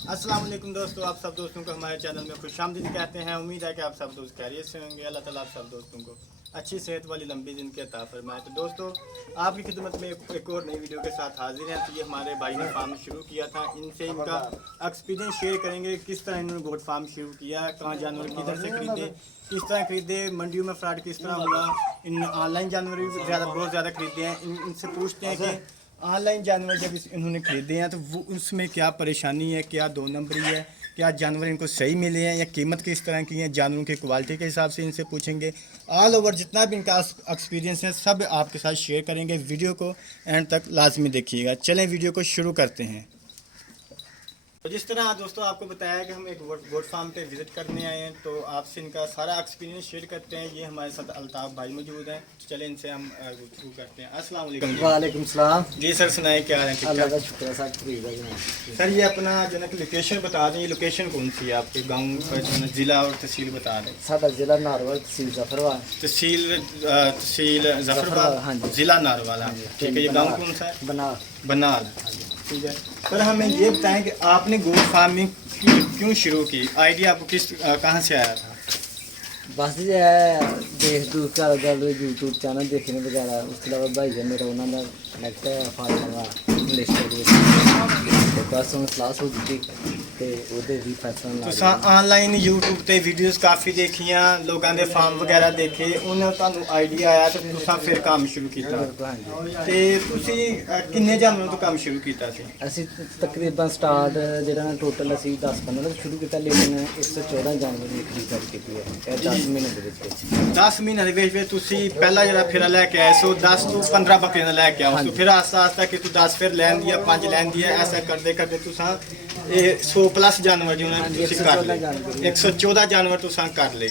अस्सलाम वालेकुम दोस्तों, आप सब दोस्तों को हमारे चैनल में खुशामदीद कहते हैं। उम्मीद है कि आप सब दोस्त खैरियत से होंगे। अल्लाह ताला आप सब दोस्तों को अच्छी सेहत वाली लंबी ज़िंदगी अता फरमाए। तो दोस्तों, आपकी खिदमत में एक और नई वीडियो के साथ हाजिर हैं। तो ये हमारे भाई ने फार्म शुरू किया था, इनसे इनका एक्सपीरियंस शेयर करेंगे। किस तरह इन्होंने गोट फार्म शुरू किया, कहाँ जानवर किधर से खरीदे, किस तरह खरीदे, मंडियों में फ्रॉड किस तरह हुआ, इन ऑनलाइन जानवर भी बहुत ज़्यादा खरीदे हैं। इनसे पूछते हैं कि ऑनलाइन जानवर जब इन्होंने ख़रीदे हैं तो वो उसमें क्या परेशानी है, क्या दो नंबरी है, क्या जानवर इनको सही मिले हैं या कीमत किस तरह की है, जानवरों की क्वालिटी के हिसाब से इनसे पूछेंगे। ऑल ओवर जितना भी इनका एक्सपीरियंस है सब आपके साथ शेयर करेंगे। वीडियो को एंड तक लाजमी देखिएगा। चलें वीडियो को शुरू करते हैं। तो जिस तरह दोस्तों आपको बताया कि हम एक गोट फार्म पे विज़िट करने आए हैं, तो आपसे इनका सारा एक्सपीरियंस शेयर करते हैं। ये हमारे साथ अल्ताफ़ भाई मौजूद हैं। चलें इनसे हम शुरू करते हैं। अस्सलाम वालेकुम। वालेकुम सलाम जी सर, सुनाए क्या है? अल्लाह का शुक्र है सर। सर ये अपना जो है लोकेशन बता दें, ये लोकेशन कौन सी है आपके गांव, ज़िला और तहसील बता दें। साडा जिला नारवल, तहसील जफरवाल। तहसील जफरवाल, हाँ जी। ज़िला नारवाल। ठीक है। ये गांव कौन सा है? बनाल। ठीक है। सर हमें ये बताएं कि आपने गोट फार्मिंग क्यों शुरू की, आइडिया आपको कहाँ से आया था? बस जी है देख दूख कर गल यूट्यूब चैनल देखने वगैरह। उसके अलावा भाई है मेरा उन्होंने कनैक्ट है फार्म का लिस्ट बस उन्हें सलाह सोची तो भी फैसला ऑनलाइन यूट्यूब ते वीडियोस काफ़ी देखियां, लोगों के फार्म वगैरह देखे, उन्हें तुहानू आइडिया आया तो तुसा फिर काम शुरू किया। ते तुसी किन्ने जानवरों तो काम शुरू किया सी? ਅਸੀਂ ਤਕਰੀਬਨ ਸਟਾਰਟ ਜਿਹੜਾ ਨਾ ਟੋਟਲ ਅਸੀਂ 10-15 ਤੋਂ ਸ਼ੁਰੂ ਕੀਤਾ, ਲੇਕਿਨ 114 ਜਾਨਵਰ ਦੀ ਖਰੀਦ ਕੀਤੀ ਹੈ ਇਹ 10 ਮਹੀਨੇ ਦੇ ਵਿੱਚ। 10 ਮਹੀਨੇ ਦੇ ਵਿੱਚ ਤੁਸੀਂ ਪਹਿਲਾ ਜਿਹੜਾ ਫੇਰਾ ਲੈ ਕੇ ਆਏ ਸੋ 10 ਤੋਂ 15 ਬੱਕਰੀਆਂ ਦਾ ਲੈ ਕੇ ਆਓ, तो फिर आस्ता आस्ता कि तू 10 फिर लैन दिया, 5 लैन दिया, ऐसा करते करते तुसा 100 प्लस जानवर जो है तुसी कर ले, 114 जानवर तुसा कर ले।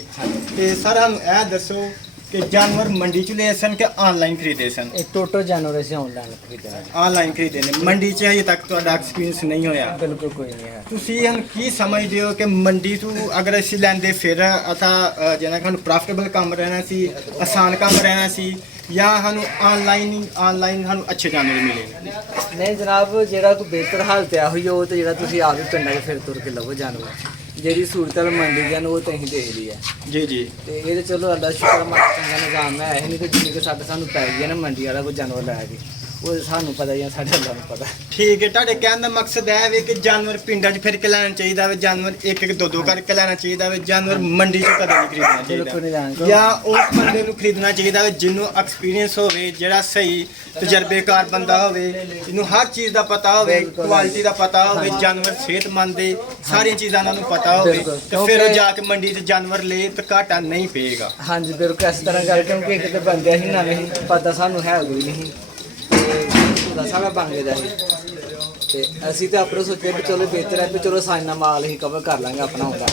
ते सर हम ए दसो कि जानवर मंडी च ले सन कि ऑनलाइन खरीदे सन? ਇਹ ਟੋਟਲ ਜਾਨਵਰ ਅਸੀਂ ਆਨਲਾਈਨ ਖਰੀਦੇ ਨੇ। ऑनलाइन खरीदे ने, मंडी च अजे तक ਤੁਹਾਡਾ ਐਕਸਪੀਰੀਅੰਸ ਨਹੀਂ ਹੋਇਆ? ਬਿਲਕੁਲ ਕੋਈ ਨਹੀਂ ਹੈ। ਤੁਸੀਂ ਹੁਣ ਕੀ ਸਮਝਦੇ ਹੋ ਕਿ ਮੰਡੀ ਤੋਂ ਅਗਰ ਅਸੀਂ ਲੈਂਦੇ ਫਿਰ ਅਥਾ ਜਿਹਨਾਂ ਸਾਨੂੰ ਪ੍ਰੋਫਿਟੇਬਲ ਕੰਮ ਰਹਿਣਾ ਸੀ, ਆਸਾਨ ਕੰਮ ਰਹਿਣਾ ਸੀ, ਜਾਂ ਸਾਨੂੰ ਆਨਲਾਈਨ ਸਾਨੂੰ ਅੱਛੇ ਜਾਨਵਰ ਮਿਲੇ ਨੇ? ਨਹੀਂ ਜਨਾਬ, ਜਿਹੜਾ ਕੋਈ ਬਿਹਤਰ ਹਾਲਤ ਆ ਹੋਈ ਉਹ ਤੇ ਜਿਹੜਾ ਤੁਸੀਂ ਆਪ ਹੀ ਪਿੰਡਾਂ 'ਚ ਫਿਰ ਤੁਰ ਕੇ ਲਵੋ ਜਾਨਵਰ। ਜਿਹੜੀ ਸਹੂਲਤ ਮੰਡੀ ਦੀਆਂ ਉਹ ਤਾਂ ਅਸੀਂ ਦੇਖ ਲਈ ਹੈ ਜੀ ਜੀ। ਤੇ ਇਹ ਤੇ ਚਲੋ ਅੱਲਾ ਸ਼ੁਕਰ ਮਾਤਾ ਚੰਗਾ ਨਿਜ਼ਾਮ ਹੈ। ਇਹ ਨਹੀਂ ਕਿ ਜਿੰਨੀ ਕਿ ਸਾਨੂੰ ਪੈ ਗਈ ਹੈ ਨਾ ਮੰਡੀ ਵਾਲਾ ਕੋਈ ਜਾਨਵਰ ਲੈ ਕੇ, ਉਹ ਸਾਨੂੰ ਪਤਾ ਜਾਂ ਸਾਡੇ ਅੱਲਾ ਨੂੰ ਪਤਾ। ਠੀਕ ਹੈ। ਤੁਹਾਡੇ ਕਹਿਣ ਦਾ ਮਕਸਦ ਇਹ ਵੇ ਕਿ ਜਾਨਵਰ ਪਿੰਡਾਂ 'ਚ ਫਿਰ ਕੇ ਲੈਣਾ ਚਾਹੀਦਾ ਵੇ, ਜਾਨਵਰ ਇੱਕ ਇੱਕ ਦੋ ਦੋ ਕਰਕੇ ਲੈਣਾ ਚਾਹੀਦਾ ਵੇ, ਜਾਨਵਰ ਮੰਡੀ 'ਚ ਕਦੇ ਨਹੀਂ ਖਰੀਦਣਾ ਚਾਹੀਦਾ, ਜਾਂ ਉਸ ਬੰਦੇ ਨੂੰ ਖਰੀਦਣਾ ਚਾਹੀਦਾ ਵੇ ਜਿਹਨੂੰ ਐਕਸਪੀਰੀਅੰਸ ਹੋਵੇ, ਜਿਹੜਾ ਸਹੀ ਤਜਰਬੇਕਾਰ ਬੰਦਾ ਹੋਵੇ, ਜਿਹਨੂੰ ਹਰ ਚੀਜ਼ ਦਾ ਪਤਾ ਹੋਵੇ, ਕੁਆਲਿਟੀ ਦਾ ਪਤਾ ਹੋਵੇ, ਜਾਨਵਰ ਸਿਹਤਮੰਦ ਦੇ ਸਾਰੀਆਂ ਚੀਜ਼ਾਂ ਦਾ ਨੂੰ ਪਤਾ ਹੋਵੇ, ਤੇ ਫਿਰ ਉਹ ਜਾ ਕੇ ਮੰਡੀ 'ਚ ਜਾਨਵਰ ਲੇ ਤਾਂ ਘਾਟਾ ਨਹੀਂ ਪਏਗਾ। ਹਾਂਜੀ ਬਿਲਕੁਲ ਇਸ ਤਰ੍ਹਾਂ ਕਰਕੇ, ਕਿਉਂਕਿ ਇੱਕ ਤੇ ਬੰਦੇ ਅਸੀਂ ਨਵੇਂ ਹੀ ਪਤਾ ਸਾਨੂੰ ਹੈ ਕੋਈ ਨਹੀਂ ਤੇ ਸਾਰਾ ਬਣ ਗਿਆ ਸੀ ਤੇ ਅਸੀਂ ਤਾਂ ਆਪਣਾ ਸੋਚਿਆ ਕਿ ਚਲੋ ਬਿਹਤਰ ਹੈ ਵੀ ਚਲੋ ਸਾਈਨਾ ਮਾਲ ਹੀ ਕਵਰ ਕਰ ਲਾਂਗੇ ਆਪਣਾ ਹੁੰਦਾ,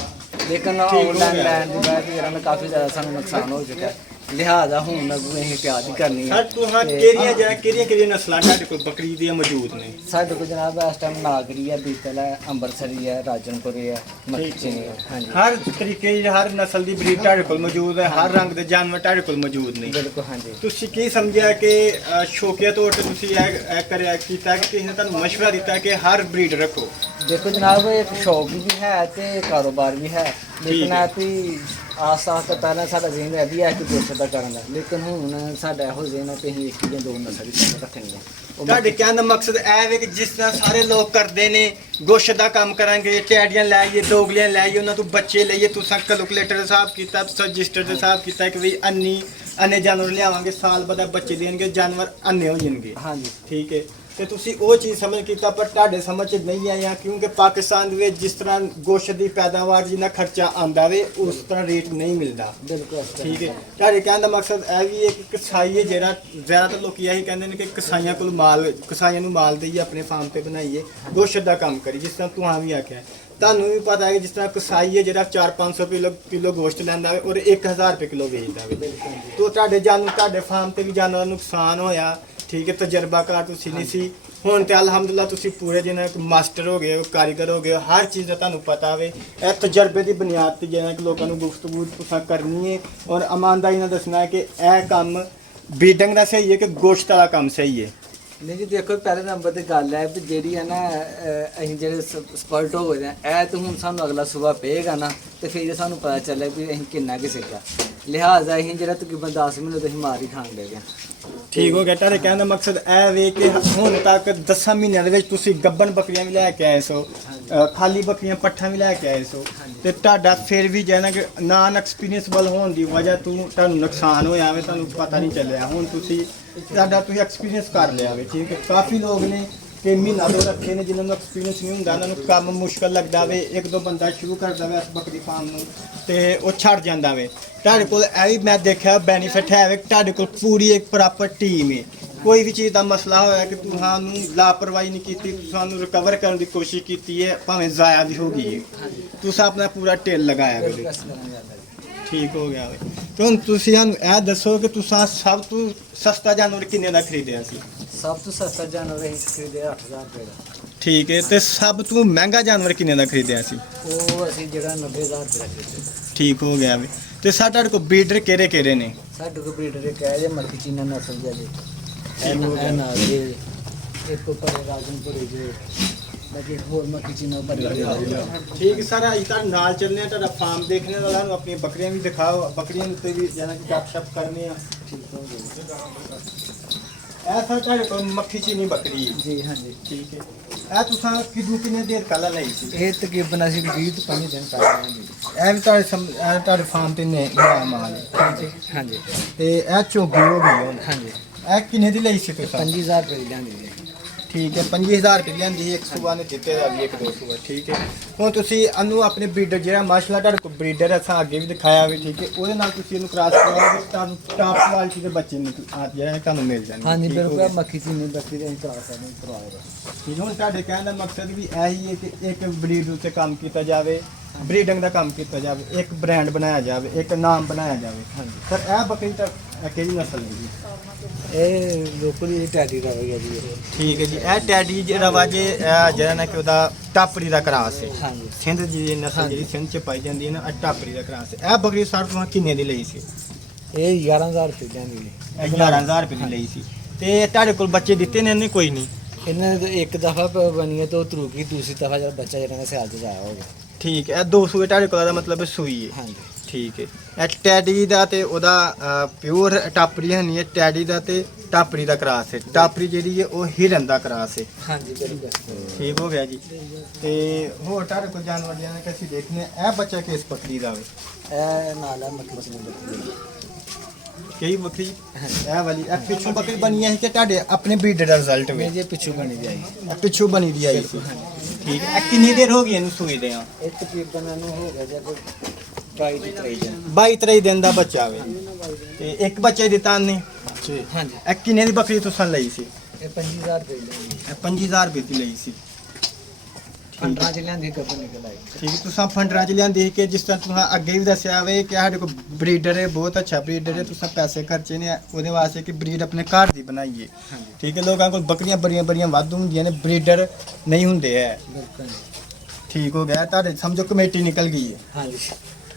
ਲੇਕਿਨ ਆਨਲਾਈਨ ਲੈਣ ਦੀ ਵਜ੍ਹਾ ਜਿਹੜਾ ਨਾ ਕਾਫੀ ਜ਼ਿਆਦਾ ਸਾਨੂੰ ਨੁਕਸਾਨ ਹੋ ਚੁੱਕਾ, ਲਿਹਾਜ਼ਾ ਹੁਣ ਅੱਗੋਂ ਅਸੀਂ ਪਿਆਜ਼ ਹੀ ਕਰਨੀ ਹੈ। ਕਿਹੜੀਆਂ ਨਸਲਾਂ ਤੁਹਾਡੇ ਕੋਲ ਬੱਕਰੀ ਦੀਆਂ ਮੌਜੂਦ ਨੇ? ਸਾਡੇ ਕੋਲ ਜਨਾਬ ਇਸ ਟਾਈਮ ਨਾਗਰੀ ਹੈ, ਬੀਤਲ ਹੈ, ਅੰਬਰਸਰੀ ਹੈ, ਰਾਜਨਪੁਰੇ ਹੈ, ਮੱਛੀ ਹੈ। ਹਾਂਜੀ ਹਰ ਤਰੀਕੇ ਦੀ ਹਰ ਨਸਲ ਦੀ ਬਰੀਡ ਤੁਹਾਡੇ ਕੋਲ ਮੌਜੂਦ ਹੈ, ਹਰ ਰੰਗ ਦੇ ਜਾਨਵਰ ਤੁਹਾਡੇ ਕੋਲ ਮੌਜੂਦ ਨੇ? ਬਿਲਕੁਲ ਹਾਂਜੀ। ਤੁਸੀਂ ਕੀ ਸਮਝਿਆ ਕਿ ਸ਼ੌਕੀਆ ਤੌਰ ਤੇ ਤੁਸੀਂ ਇਹ ਕਰਿਆ ਕੀਤਾ ਕਿ ਕਿਸੇ ਨੇ ਤੁਹਾਨੂੰ ਮਸ਼ਵਰਾ ਦਿੱਤਾ ਕਿ ਹਰ ਬਰੀਡ ਰੱਖੋ? ਦੇਖੋ ਜਨਾਬ, ਇੱਕ ਸ਼ੌਕ ਵੀ ਹੈ ਤੇ ਕਾਰੋਬਾਰ ਵੀ ਹੈ, ਲੇਕਿਨ ਆਪੀ ਆਸਤਾ ਆਸਤਾ ਪਹਿਲਾਂ ਸਾਡਾ ਜ਼ਿਹਨ ਇਹ ਵੀ ਹੈ ਕਿ ਗੋਸ਼ਤ ਦਾ ਕਰਨ ਦਾ, ਲੇਕਿਨ ਹੁਣ ਸਾਡਾ ਇਹੋ ਜ਼ਿਹਨ ਹੈ ਕਿ ਅਸੀਂ ਇੱਕ ਜਾਂ ਦੋ ਨਸਲ ਦੀ ਰੱਖਣੀ ਹੈ। ਤੁਹਾਡੇ ਕਹਿਣ ਦਾ ਮਕਸਦ ਇਹ ਵੇ ਕਿ ਜਿਸ ਤਰ੍ਹਾਂ ਸਾਰੇ ਲੋਕ ਕਰਦੇ ਨੇ ਗੋਸ਼ਤ ਦਾ ਕੰਮ ਕਰਾਂਗੇ, ਟੈਡੀਆਂ ਲਾਈਏ, ਦੋਗਲੀਆਂ ਲਾਈਏ, ਉਹਨਾਂ ਤੋਂ ਬੱਚੇ ਲਈਏ, ਤੁਸੀਂ ਕੈਲਕੂਲੇਟਰ ਦਾ ਹਿਸਾਬ ਕੀਤਾ, ਤੁਸੀਂ ਰਜਿਸਟਰ ਦਾ ਹਿਸਾਬ ਕੀਤਾ ਕਿ ਵੀ ਅੰਨੇ ਜਾਨਵਰ ਲਿਆਵਾਂਗੇ, ਸਾਲ ਬਾਅਦ ਬੱਚੇ ਦੇਣਗੇ, ਜਾਨਵਰ ਅੰਨੇ ਹੋ ਜਾਣਗੇ। ਹਾਂਜੀ ਠੀਕ ਹੈ। ਤੇ ਤੁਸੀਂ ਉਹ ਚੀਜ਼ ਸਮਝ ਕੀਤਾ, ਪਰ ਤੁਹਾਡੇ ਸਮਝ 'ਚ ਨਹੀਂ ਆਇਆ ਕਿਉਂਕਿ ਪਾਕਿਸਤਾਨ ਦੇ ਵਿੱਚ ਜਿਸ ਤਰ੍ਹਾਂ ਗੋਸ਼ਤ ਦੀ ਪੈਦਾਵਾਰ ਜਿੰਨਾ ਖਰਚਾ ਆਉਂਦਾ ਵੇ ਉਸ ਤਰ੍ਹਾਂ ਰੇਟ ਨਹੀਂ ਮਿਲਦਾ। ਬਿਲਕੁਲ ਠੀਕ ਹੈ। ਤੁਹਾਡੇ ਕਹਿਣ ਦਾ ਮਕਸਦ ਇਹ ਵੀ ਹੈ ਕਿ ਕਸਾਈ ਹੈ ਜਿਹੜਾ ਜ਼ਿਆਦਾਤਰ ਲੋਕ ਇਹੀ ਕਹਿੰਦੇ ਨੇ ਕਿ ਕਸਾਈਆਂ ਨੂੰ ਮਾਲ ਦੇਈਏ, ਆਪਣੇ ਫਾਰਮ ਤੇ ਬਣਾਈਏ, ਗੋਸ਼ਤ ਦਾ ਕੰਮ ਕਰੀ, ਜਿਸ ਤਰ੍ਹਾਂ ਤੁਹਾਂ ਵੀ ਆਖਿਆ। ਤੁਹਾਨੂੰ ਵੀ ਪਤਾ ਹੈ ਕਿ ਜਿਸ ਤਰ੍ਹਾਂ ਕਸਾਈ ਹੈ ਜਿਹੜਾ 400-500 ਕਿਲੋ ਗੋਸ਼ਤ ਲੈਂਦਾ ਵੇ ਔਰ 1000 ਰੁਪਏ ਕਿਲੋ ਵੇਚਦਾ ਵੇ, तो ਤੁਹਾਡੇ ਫਾਰਮ ਤੇ ਵੀ ਜਾਨਵਰਾਂ ਨੂੰ ਨੁਕਸਾਨ ਹੋਇਆ। ठीक है। तजर्बाकार तुसी नहीं सी, ਹੁਣ ਤੇ ਅਲਹਮਦੁਲਿਲਾ ਤੁਸੀਂ ਪੂਰੇ ਜਿਹਨਾਂ ਕਿ ਮਾਸਟਰ ਹੋ ਗਏ ਹੋ, ਕਾਰੀਗਰ ਹੋ ਗਏ ਹੋ, ਹਰ ਚੀਜ਼ ਦਾ ਤੁਹਾਨੂੰ ਪਤਾ ਹੋਵੇ। ਇਹ ਤਜਰਬੇ ਦੀ ਬੁਨਿਆਦ ਤੇ ਜਿਹਨਾਂ ਕਿ ਲੋਕਾਂ ਨੂੰ ਗੁਫ਼ਤਗੂ ਤੁਸੀਂ ਕਰਨੀ ਹੈ ਔਰ ਇਮਾਨਦਾਰੀ ਨਾਲ ਦੱਸਣਾ ਹੈ ਕਿ ਇਹ ਕੰਮ ਬਰੀਡਿੰਗ ਦਾ ਸਹੀ ਹੈ ਕਿ ਗੋਸ਼ਤ ਵਾਲਾ ਕੰਮ ਸਹੀ ਹੈ। ਨਹੀਂ ਜੀ ਦੇਖੋ ਪਹਿਲੇ ਨੰਬਰ ਤੇ ਗੱਲ ਹੈ ਵੀ ਜਿਹੜੀ ਹੈ ਨਾ ਅਸੀਂ ਜਿਹੜੇ ਸਪਲਟ ਹੋ ਗਏ ਆ ਇਹ ਤਾਂ ਹੁਣ ਸਾਨੂੰ ਅਗਲਾ ਸੂਬਾ ਪਏਗਾ ਨਾ ਤੇ ਫਿਰ ਸਾਨੂੰ ਪਤਾ ਚੱਲੇ ਵੀ ਅਸੀਂ ਕਿੰਨਾ ਕਿ ਸਿੱਖਿਆ ਲਿਹਾਜ਼ਾ ਅਸੀਂ ਜਿਹੜਾ ਤਕਰੀਬਨ 10 ਮਹੀਨੇ ਤੋਂ ਅਸੀਂ ਮਾਰ ਹੀ ਖਾਣ ਲੱਗੇ ਠੀਕ ਹੋ ਗਿਆ। ਤੁਹਾਡੇ ਕਹਿਣ ਦਾ ਮਕਸਦ ਇਹ ਵੇ ਕਿ ਹੁਣ ਤੱਕ 10 ਮਹੀਨਿਆਂ ਦੇ ਵਿੱਚ ਤੁਸੀਂ ਗੱਬਣ ਬੱਕਰੀਆਂ ਵੀ ਲੈ ਕੇ ਆਏ ਸੋ, ਖਾਲੀ ਬੱਕਰੀਆਂ ਪੱਠਾਂ ਵੀ ਲੈ ਕੇ ਆਏ ਸੋ, ਤੇ ਤੁਹਾਡਾ ਫਿਰ ਵੀ ਜਿਹੜਾ ਕਿ ਨਾਨ ਐਕਸਪੀਰੀਅੰਸਬਲ ਹੋਣ ਦੀ ਵਜ੍ਹਾ ਤੋਂ ਤੁਹਾਨੂੰ ਨੁਕਸਾਨ ਹੋਇਆ ਵੇ, ਤੁਹਾਨੂੰ ਪਤਾ ਨਹੀਂ ਚੱਲਿਆ। ਹੁਣ ਤੁਸੀਂ ਐਕਸਪੀਰੀਅੰਸ ਕਰ ਲਿਆ ਵੇ, ਠੀਕ ਹੈ। ਕਾਫੀ ਲੋਕ ਨੇ ਕਿ ਮਹੀਨਾ ਦੋ ਰੱਖੇ ਨੇ ਜਿਨ੍ਹਾਂ ਨੂੰ ਐਕਸਪੀਰੀਅੰਸ ਨਹੀਂ ਹੁੰਦਾ, ਉਹਨਾਂ ਨੂੰ ਕੰਮ ਮੁਸ਼ਕਲ ਲੱਗਦਾ ਵੇ, ਇੱਕ ਦੋ ਬੰਦਾ ਸ਼ੁਰੂ ਕਰਦਾ ਵੇ ਇਸ ਬੱਕਰੀ ਫਾਰਮ ਨੂੰ ਤੇ ਉਹ ਛੱਡ ਜਾਂਦਾ ਵੇ। ਤੁਹਾਡੇ ਕੋਲ ਇਹ ਵੀ ਮੈਂ ਦੇਖਿਆ ਬੈਨੀਫਿਟ ਹੈ ਵੇ, ਤੁਹਾਡੇ ਕੋਲ ਪੂਰੀ ਇੱਕ ਪ੍ਰੋਪਰ ਟੀਮ ਹੈ। ਕੋਈ ਵੀ ਚੀਜ਼ ਦਾ ਮਸਲਾ ਹੋਇਆ ਕਿ ਤੁਹਾਨੂੰ ਲਾਪਰਵਾਹੀ ਨਹੀਂ ਕੀਤੀ, ਤੁਹਾਨੂੰ ਰਿਕਵਰ ਕਰਨ ਦੀ ਕੋਸ਼ਿਸ਼ ਕੀਤੀ ਹੈ, ਭਾਵੇਂ ਜ਼ਾਇਆ ਵੀ ਹੋ ਗਈ ਹੈ, ਤੁਸੀਂ ਆਪਣਾ ਪੂਰਾ ਢਿੱਲ ਲਗਾਇਆ ਵੇ। ਠੀਕ ਹੋ ਗਿਆ ਵੇ। ਤੇ ਹੁਣ ਤੁਸੀਂ ਸਾਨੂੰ ਇਹ ਦੱਸੋ ਕਿ ਤੁਸੀਂ ਸਭ ਤੋਂ ਸਸਤਾ ਜਾਨਵਰ ਕਿੰਨੇ ਦਾ ਖਰੀਦਿਆ ਸੀ? ਸਭ ਤੋਂ ਸਸਤਾ ਜਾਨਵਰ ਅਸੀਂ ਖਰੀਦਿਆ 8000 ਰੁਪਏ ਦਾ। ਠੀਕ ਹੈ। ਤੇ ਸਭ ਤੋਂ ਮਹਿੰਗਾ ਜਾਨਵਰ ਕਿੰਨੇ ਦਾ ਖਰੀਦਿਆ ਸੀ? ਉਹ ਅਸੀਂ ਜਿਹੜਾ 90000 ਰੁਪਏ ਦਾ ਖਰੀਦਿਆ। ਠੀਕ ਹੋ ਗਿਆ ਵੇ। ਤੇ ਸਾਡੇ ਕੋਲ ਬਰੀਡਰ ਕਿਹੜੇ ਕਿਹੜੇ ਨੇ? ਸਾਡੇ ਕੋਲ ਬਰੀਡਰ ਇੱਕ ਹੈ ਜੇ ਮੱਖੀ ਚੀਨਾ ਨਸਲ ਦਾ ਜੀ, ਇਹ ਨਾਲ ਜੀ ਇੱਕ ਉੱਪਰ ਰਾਜਨਪੁਰੇ ਜੀ, ਬਾਕੀ ਹੋਰ ਮੱਖੀ ਚੀਨਾ ਭਰੇ ਠੀਕ ਸਰ, ਅਸੀਂ ਤਾਂ ਨਾਲ ਚੱਲਨੇ ਆ, ਤੁਹਾਡਾ ਫਾਰਮ ਦੇਖਣੇ ਵਾਲਾ ਨੂੰ ਆਪਣੀਆਂ ਬੱਕਰੀਆਂ ਵੀ ਦਿਖਾਓ, ਬੱਕਰੀਆਂ ਉੱਤੇ ਵੀ ਜਾਨਾ ਕਿ ਗੱਪਸ਼ਪ ਕਰਨੇ ਆ। ਠੀਕ ਹੋ ਗਿਆ ਇਹ ਸਰ ਤੁਹਾਡੇ ਕੋਲ ਮੱਖੀ ਚੀਨੀ ਬੱਕਰੀ ਹੈ ਜੀ। ਹਾਂਜੀ ਠੀਕ ਹੈ। ਇਹ ਤੁਸੀਂ ਕਿੰਨੇ ਦੇਰ ਪਹਿਲਾਂ ਲਈ ਸੀ? ਇਹ ਤਕਰੀਬਨ ਅਸੀਂ 20 ਤੋਂ 25 ਦਿਨ ਪਹਿਲਾਂ ਜੀ। ਇਹ ਵੀ ਤੁਹਾਡੇ ਫਾਰਮ ਤੇ ਨੇ ਮਾਲ ਹੈ। ਹਾਂਜੀ ਹਾਂਜੀ ਤੇ ਇਹ ਝੋਗੀ ਹੋ ਗਈ ਹੁਣ। ਹਾਂਜੀ ਇਹ ਕਿੰਨੇ ਦੀ ਲਈ ਸੀ ਤੁਸੀਂ? 25000 ਰੁਪਏ ਦੀ ਲਿਆਂਦੀ ਜੀ। ਠੀਕ ਹੈ। 25000 ਰੁਪਏ ਲਿਆਂਦੀ, ਇੱਕ ਸੂਬਾ ਨੇ ਦਿੱਤੇ ਦਾ ਵੀ, ਇੱਕ ਦੋ ਸੂਬਾ। ਠੀਕ ਹੈ। ਹੁਣ ਤੁਸੀਂ ਇਹਨੂੰ ਆਪਣੇ ਬਰੀਡਰ ਜਿਹੜਾ ਮਾਸ਼ਾਅੱਲਾ ਤੁਹਾਡੇ ਕੋਲ ਬਰੀਡਰ ਹੈ, ਅਸਾਂ ਅੱਗੇ ਵੀ ਦਿਖਾਇਆ ਵੀ, ਠੀਕ ਹੈ, ਉਹਦੇ ਨਾਲ ਤੁਸੀਂ ਇਹਨੂੰ ਕ੍ਰਾਸ ਕਰਵਾਓਗੇ ਤੁਹਾਨੂੰ ਟਾਪ ਕੁਆਲਿਟੀ ਦੇ ਬੱਚੇ ਜਿਹੜਾ ਤੁਹਾਨੂੰ ਮਿਲ ਜਾਣਗੇ। ਹਾਂਜੀ ਠੀਕ ਹੋ ਬਿਲਕੁਲ ਗਿਆ। ਮੱਖੀ ਚੀਨੀ ਬੱਕਰੀ ਦੇ ਅਸੀਂ ਕਰਾ ਸਕਦੇ ਕਰਵਾਏਗਾ। ਠੀਕ, ਹੁਣ ਤੁਹਾਡੇ ਕਹਿਣ ਦਾ ਮਕਸਦ ਵੀ ਇਹੀ ਹੈ ਕਿ ਇੱਕ ਬਰੀਡ ਉੱਤੇ ਕੰਮ ਕੀਤਾ ਜਾਵੇ, ਬਰੀਡਿੰਗ ਦਾ ਕੰਮ ਕੀਤਾ ਜਾਵੇ, ਇੱਕ ਬ੍ਰਾਂਡ ਬਣਾਇਆ ਜਾਵੇ, ਇੱਕ ਨਾਮ ਬਣਾਇਆ ਜਾਵੇ। ਹਾਂਜੀ ਸਰ ਇਹ ਬੱਕਰੀ ਤਾਂ ਕਿਹੜੀ ਨਸਲ ਹੈ ਜੀ? ਇਹ ਲੋਕਲ ਹੀ ਟੈਡੀ ਦਾ ਹੋਇਆ ਜੀ ਇਹ। ਠੀਕ ਹੈ ਜੀ। ਇਹ ਟੈਡੀ ਜਿਹੜਾ ਵਾਜੇ ਜਿਹੜਾ ਨਾ ਕਿ ਉਹਦਾ ਟਾਪਰੀ ਦਾ ਕਰਾਸ ਹੈ। ਹਾਂਜੀ ਸਿੰਧ ਦੀ ਨਸਲ ਜਿਹੜੀ ਸਿੰਧ ਚ ਪਾਈ ਜਾਂਦੀ ਹੈ ਨਾ, ਇਹ ਟਾਪਰੀ ਦਾ ਕਰਾਸ ਹੈ। ਇਹ ਬੱਕਰੀ ਸਰ ਤੋਂ ਕਿੰਨੇ ਦੀ ਲਈ ਸੀ? ਇਹ 11000 ਰੁਪਏ ਲਿਆਂਦੀ ਜੀ। ਇਹ 11000 ਰੁਪਏ ਦੀ ਲਈ ਸੀ। ਤੇ ਤੁਹਾਡੇ ਕੋਲ ਬੱਚੇ ਦਿੱਤੇ ਨੇ? ਨਹੀਂ ਕੋਈ ਨਹੀਂ। ਇਹਨਾਂ ਨੇ ਇੱਕ ਦਫਾ ਬਣੀ ਹੈ ਤਾਂ ਉਹ ਤਰੂਗੀ, ਦੂਸਰੀ ਦਫਾ ਜਿਹੜਾ ਬੱਚਾ ਜਿਹੜਾ ਸਿਆਲ ਚ ਆਇਆ ਹੋਗਾ। ਠੀਕ ਹੈ। ਇਹ ਦੋ ਸੂਏ ਤੁਹਾਡੇ ਕੋਲ ਦਾ ਮਤਲਬ ਸੂਈ ਹੈ। ਹਾਂਜੀ ਠੀਕ ਹੈ। ਇਹ ਟੈਡੀ ਦਾ ਤੇ ਉਹਦਾ ਪਿਓਰ ਟਾਪਰੀ ਨਹੀਂ ਹੈ, ਟੈਡੀ ਦਾ ਤੇ ਟਾਪਰੀ ਦਾ ਕਰਾਸ ਹੈ। ਟਾਪਰੀ ਜਿਹੜੀ ਹੈ ਉਹ ਹਿਰਨ ਦਾ ਕਰਾਸ ਹੈ। ਹਾਂਜੀ ਬਿਲਕੁਲ ਠੀਕ ਹੋ ਗਿਆ ਜੀ। ਤੇ ਹੋਰ ਤੁਹਾਡੇ ਕੋਲ ਜਾਨਵਰ ਜਿਹਨਾਂ ਕਿ ਅਸੀਂ ਦੇਖਨੇ ਆ, ਇਹ ਬੱਚਾ ਕਿਸ ਬੱਕਰੀ ਦਾ ਵੇ? ਇਹ ਨਾਲ ਹੈ ਮੱਖੀ ਚੀਨੀ ਬੱਕਰੀ। ਕਿਹੜੀ ਬੱਕਰੀ? ਇਹ ਵਾਲੀ। ਇਹ ਪਿੱਛੋਂ ਬੱਕਰੀ ਬਣੀ ਹੈ ਕਿ ਤੁਹਾਡੇ ਆਪਣੇ ਬਰੀਡਰ ਦਾ ਰਿਜ਼ਲਟ ਵੇ? ਇਹ ਜੇ ਪਿੱਛੋਂ ਬਣੀ ਜਾਈ। ਇਹ ਪਿੱਛੋਂ ਬਣੀ ਦੀ ਆਈ ਸੀ। ਠੀਕ ਹੈ। ਇਹ ਕਿੰਨੀ ਦੇਰ ਹੋ ਗਈ ਇਹਨੂੰ ਸੂਈ ਦੇ ਆ? ਇਹ ਤਕਰੀਬਨ ਇਹਨੂੰ ਹੋ ਗਿਆ ਜੇ ਕੋਈ 22 ਤੋਂ 23 ਦਿਨ। 22-23 ਦਿਨ ਦਾ ਬੱਚਾ ਵੇ। ਤੇ ਇੱਕ ਬੱਚੇ ਦਿੱਤਾ ਨਹੀਂ? ਹਾਂਜੀ ਇਹ ਕਿੰਨੇ ਦੀ ਬੱਕਰੀ ਤੁਸੀਂ ਲਈ ਸੀ? ਇਹ 25000 ਰੁਪਏ ਲਿਆਂਦੀ। ਇਹ 25000 ਰੁਪਏ ਦੀ ਲਈ ਸੀ। 15 ਚ ਲਿਆਂਦੀ ਗੱਬਰ ਨਿਕਲ ਆਈ। ਠੀਕ ਹੈ। ਤੁਸੀਂ ਫੰਡਰਾਂ ਚ ਲਿਆਂਦੀ ਕਿ ਜਿਸ ਤਰ੍ਹਾਂ ਤੁਸੀਂ ਅੱਗੇ ਵੀ ਦੱਸਿਆ ਵੇ ਕਿ ਸਾਡੇ ਕੋਲ ਬਰੀਡਰ ਹੈ, ਬਹੁਤ ਅੱਛਾ ਬਰੀਡਰ ਹੈ, ਤੁਸੀਂ ਪੈਸੇ ਖਰਚੇ ਨੇ ਉਹਦੇ ਵਾਸਤੇ ਕਿ ਬਰੀਡ ਆਪਣੇ ਘਰ ਦੀ ਬਣਾਈਏ। ਹਾਂਜੀ ਠੀਕ ਹੈ। ਲੋਕਾਂ ਕੋਲ ਬੱਕਰੀਆਂ ਬੜੀਆਂ ਵਾਧੂ ਹੁੰਦੀਆਂ ਨੇ, ਬਰੀਡਰ ਨਹੀਂ ਹੁੰਦੇ ਹੈ। ਬਿਲਕੁਲ ਠੀਕ ਹੋ ਗਿਆ। ਤੁਹਾਡੇ ਸਮਝੋ ਕਮੇਟੀ ਨਿਕਲ ਗਈ ਹੈ। ਹਾਂਜੀ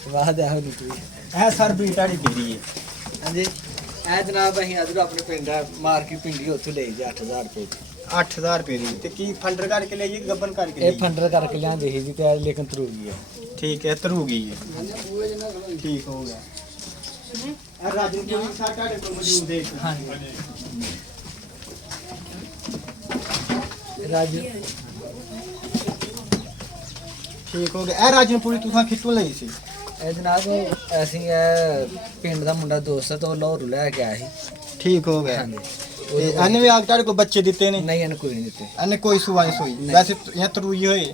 ਵਾਹ ਦਾ ਹੋ ਨਿਕਲੀ। ਇਹ ਸਰ ਬਰੀਡ ਤੁਹਾਡੀ ਕਿਹੜੀ ਹੈ? ਹਾਂਜੀ ਇਹ ਜਨਾਬ ਅਸੀਂ ਅਜਰ ਆਪਣੇ ਪਿੰਡ ਮਾਰਕੀਟ ਪਿੰਡੀ ਉੱਥੋਂ ਲਈ ਜੀ 8000 ਰੁਪਏ ਦੀ। 8000 ਰੁਪਏ ਦੀ। ਤੇ ਕੀ ਫੰਡਰ ਕਰਕੇ ਲਈਏ, ਗੱਬਨ ਕਰਕੇ ਇਹ ਲਈਏ? ਫੰਡਰ ਕਰਕੇ ਲਿਆਂਦੇ ਸੀ ਜੀ ਤੇ ਲੇਕਿਨ ਤਰੂ ਗਈ ਹੈ। ਠੀਕ ਹੈ। ਤਰੂ ਗਈ ਹੈ। ਠੀਕ ਹੋ ਗਿਆ। ਇਹ ਰਾਜਨਪੁਰੀ ਸਰ ਤੁਹਾਡੇ ਕੋਲ ਮੌਜੂਦ ਹੈ? ਹਾਂਜੀ ਰਾਜੂ ਠੀਕ ਹੋ ਗਿਆ। ਇਹ ਰਾਜਨਪੁਰੀ ਤੁਸੀਂ ਕਿੱਥੋਂ ਲਈ ਸੀ? ਇਹ ਜਨਾਬ ਅਸੀਂ ਇਹ ਪਿੰਡ ਦਾ ਮੁੰਡਾ ਦੋਸਤ ਹੈ ਤਾਂ ਉਹ ਲਾਹੌਰੋਂ ਲੈ ਕੇ ਆਇਆ ਸੀ। ਠੀਕ ਹੋ ਗਿਆ। ਹਾਂਜੀ ਤੇ ਇਹਨੇ ਵੀ ਆ ਕੇ ਤੁਹਾਡੇ ਕੋਲ ਬੱਚੇ ਦਿੱਤੇ ਨੇ? ਨਹੀਂ ਇਹਨੂੰ ਕੋਈ ਨਹੀਂ ਦਿੱਤੇ। ਇਹਨੇ ਕੋਈ ਸੁਆ ਨਹੀਂ ਸੋਈ? ਨਹੀਂ। ਵੈਸੇ ਇਹ ਤਰੂਈ ਹੋਏ?